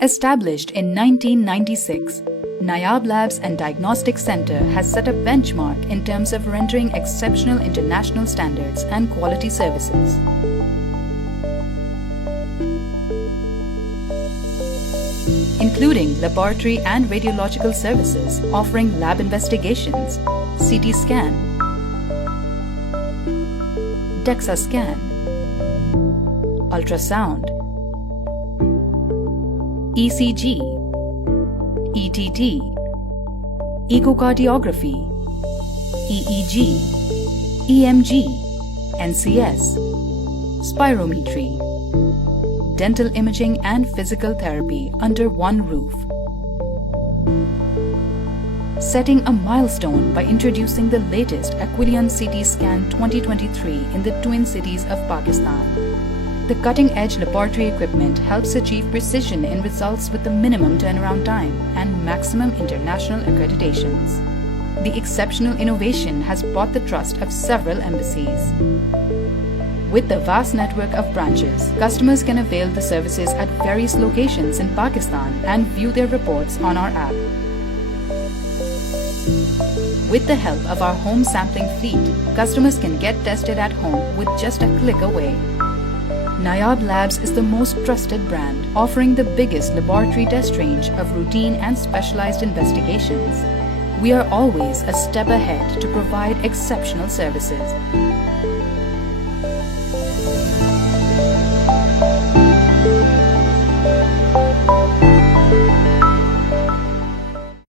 Established in 1996, Nayab Labs and Diagnostic Center has set a benchmark in terms of rendering exceptional international standards and quality services. Including laboratory and radiological services offering lab investigations, CT scan, DEXA scan, ultrasound, ECG, ETT, echocardiography, EEG, EMG, NCS, spirometry, dental imaging and physical therapy under one roof. Setting a milestone by introducing the latest Aquilion CT Scan 2023 in the Twin Cities of Pakistan. The cutting-edge laboratory equipment helps achieve precision in results with the minimum turnaround time and maximum international accreditations. The exceptional innovation has bought the trust of several embassies. With the vast network of branches, customers can avail the services at various locations in Pakistan and view their reports on our app. With the help of our home sampling fleet, customers can get tested at home with just a click away. Nayab Labs is the most trusted brand, offering the biggest laboratory test range of routine and specialized investigations. We are always a step ahead to provide exceptional services.